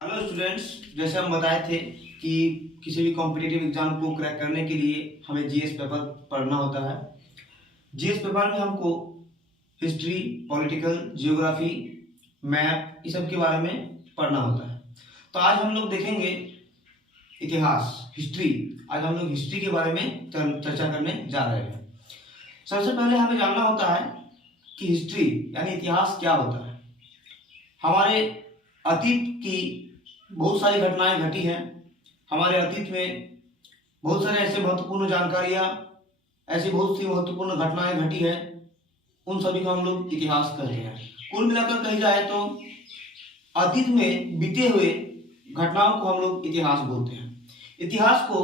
Hello students, जैसे हम बताए थे कि किसी भी कॉम्पिटिटिव एग्जाम को क्रैक करने के लिए हमें जीएस पेपर पढ़ना होता है। जीएस पेपर में हमको हिस्ट्री, पॉलिटिकल, जियोग्राफी, मैप, इस सब के बारे में पढ़ना होता है। तो आज हम लोग देखेंगे इतिहास, हिस्ट्री। आज हम लोग हिस्ट्री के बारे में चर्चा करने जा रहे हैं। सबसे पहले हमें जानना होता है कि हिस्ट्री यानी इतिहास क्या होता है। हमारे अतीत की बहुत सारी घटनाएं घटी हैं। हमारे अतीत में बहुत सारे ऐसे महत्वपूर्ण जानकारियां, ऐसी बहुत सी महत्वपूर्ण घटनाएं घटी है, उन सभी को हम लोग इतिहास कहते हैं। कुल मिलाकर कही जाए तो अतीत में बीते हुए घटनाओं को हम लोग इतिहास बोलते हैं। इतिहास को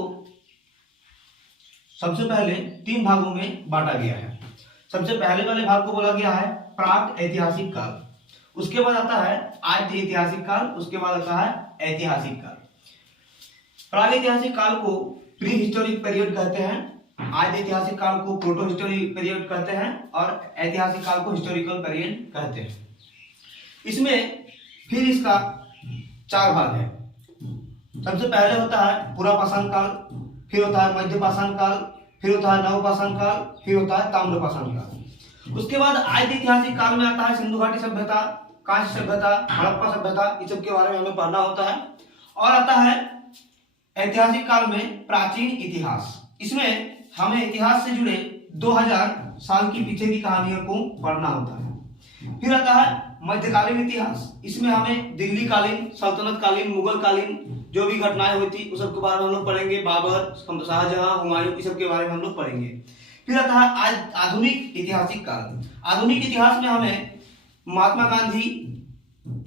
सबसे पहले 3 भागों में बांटा गया है। सबसे पहले वाले भाग को बोला गया है प्राक ऐतिहासिक काल, उसके बाद आता है आद्य ऐतिहासिक काल, उसके बाद आता है ऐतिहासिक काल। प्राग ऐतिहासिक काल को प्री हिस्टोरिक पीरियड कहते हैं, आद्य ऐतिहासिक काल को प्रोटो हिस्टोरिक पीरियड कहते हैं और ऐतिहासिक काल को हिस्टोरिकल पीरियड कहते हैं। इसमें फिर इसका 4 भाग है। सबसे पहले होता है पुरापाषाण काल, फिर होता है मध्यपाषाण काल, फिर होता है नवपाषाण काल, फिर होता है ताम्रपाषाण काल। उसके बाद आद्य ऐतिहासिक काल में आता है सिंधु घाटी सभ्यता, कांस्य सभ्यता, हड़प्पा सभ्यता, इस सब के बारे में हमें पढ़ना होता है। और आता है ऐतिहासिक काल में प्राचीन इतिहास। इसमें हमें इतिहास से जुड़े 2000 साल की पीछे की कहानियों को पढ़ना होता है। फिर आता है मध्यकालीन इतिहास। इसमें हमें दिल्ली कालीन, सल्तनत कालीन, मुगल कालीन जो भी घटनाएं हुई थी उस सब के बारे में हम लोग पढ़ेंगे। बाबर, शाहजहां, हुमायूं, इस सब के बारे में हम लोग पढ़ेंगे। फिर आता है आज आधुनिक ऐतिहासिक काल। आधुनिक इतिहास में हमें महात्मा गांधी,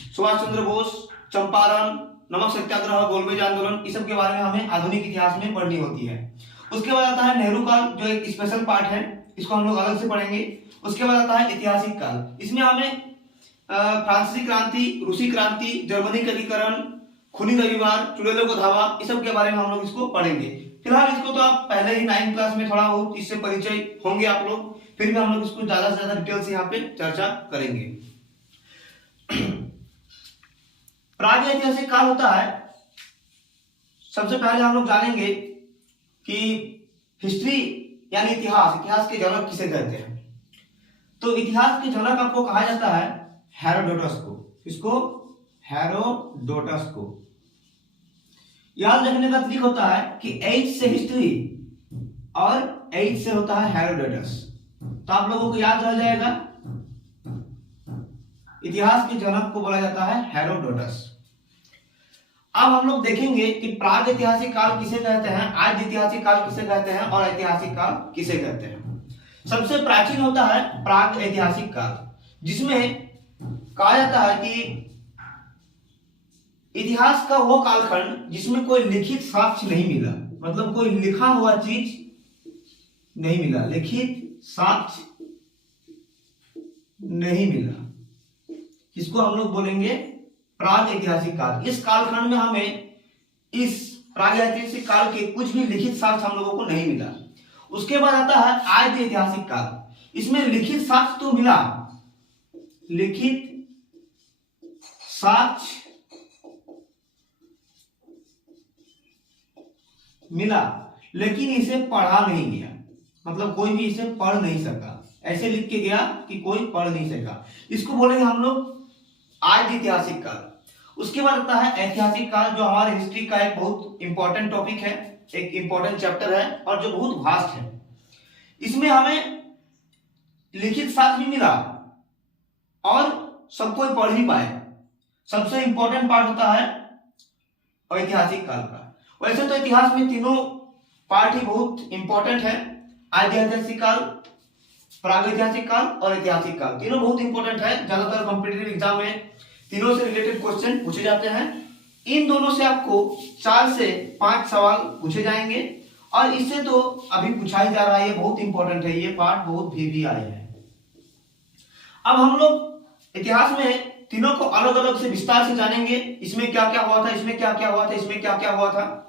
सुभाष चंद्र बोस, चंपारण, नमक सत्याग्रह, गोलमेज आंदोलन, इस सब के बारे में हमें आधुनिक इतिहास में पढ़नी होती है। उसके बाद आता है नेहरू काल, जो एक स्पेशल पार्ट है, इसको हम लोग अलग से पढ़ेंगे। उसके बाद आता है ऐतिहासिक काल। इसमें हमें फ्रांसीसी क्रांति, रूसी क्रांति, जर्मनी का एकीकरण, खूनी रविवार, चुड़ैलों का धावा, इस सब के बारे में हम लोग इसको पढ़ेंगे। फिलहाल इसको तो आप पहले ही 9th क्लास में थोड़ा बहुत इससे परिचय होंगे आप लोग, फिर भी हम लोग इसको ज्यादा से ज्यादा डिटेल से यहाँ पे चर्चा करेंगे। प्राग ऐतिहासिक काल होता है, सबसे पहले हम लोग जानेंगे कि हिस्ट्री यानी इतिहास, इतिहास के जनक किसे कहते हैं। तो इतिहास के जनक आपको कहा जाता है हेरोडोटस को। इसको हेरोडोटस को याद रखने का तरीका होता है कि H से हिस्ट्री और H से होता है हेरोडोटस, तो आप लोगों को याद रह जाएगा। इतिहास के जनक को बोला जाता है हेरोडोटस। अब हम लोग देखेंगे कि प्राग ऐतिहासिक काल किसे कहते हैं, आद्य ऐतिहासिक काल किसे कहते हैं और ऐतिहासिक काल किसे कहते हैं। सबसे प्राचीन होता है प्राग ऐतिहासिक काल, जिसमें कहा जाता है कि इतिहास का वो कालखंड जिसमें कोई लिखित साक्ष्य नहीं मिला, मतलब कोई लिखा हुआ चीज नहीं मिला, लिखित साक्ष्य नहीं मिला, इसको हम लोग बोलेंगे प्राग ऐतिहासिक काल। इस कालखंड में हमें इस प्राग ऐतिहासिक काल के कुछ भी लिखित साक्ष्य हम लोगों को नहीं मिला। उसके बाद आता है आद्य ऐतिहासिक काल। इसमें लिखित साक्ष्य तो मिला, लिखित साक्ष्य मिला, लेकिन इसे पढ़ा नहीं गया, मतलब कोई भी इसे पढ़ नहीं सका, ऐसे लिख के गया कि कोई पढ़ नहीं सका। इसको बोलेंगे हम लोग आद्य ऐतिहासिक काल। उसके बाद आता है ऐतिहासिक काल, जो हमारे हिस्ट्री का एक बहुत इंपॉर्टेंट टॉपिक है, एक इंपॉर्टेंट चैप्टर है और जो बहुत वास्ट है। इसमें हमें लिखित साक्ष्य भी मिला और सब कोई पढ़ भी पाए। सबसे इंपॉर्टेंट पार्ट होता है ऐतिहासिक काल का। वैसे तो इतिहास में तीनों पार्ट ही बहुत इंपॉर्टेंट है, आद्य ऐतिहासिक काल, प्रागैतिहासिक काल और ऐतिहासिक काल, तीनों बहुत इंपॉर्टेंट है। ज्यादातर कॉम्पिटिटिव एग्जाम में तीनों से रिलेटेड क्वेश्चन पूछे जाते हैं। इन दोनों से आपको 4 से 5 सवाल पूछे जाएंगे और इससे तो अभी पूछा ही जा रहा है, ये बहुत इंपॉर्टेंट है, ये पार्ट बहुत भी आए हैं। अब हम लोग इतिहास में तीनों को अलग अलग से विस्तार से जानेंगे। इसमें क्या क्या हुआ था, इसमें क्या क्या हुआ था, इसमें क्या क्या हुआ था,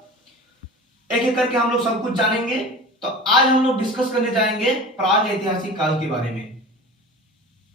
एक एक करके हम लोग सब कुछ जानेंगे। तो आज हम लोग डिस्कस करने जाएंगे प्राग ऐतिहासिक काल के बारे में।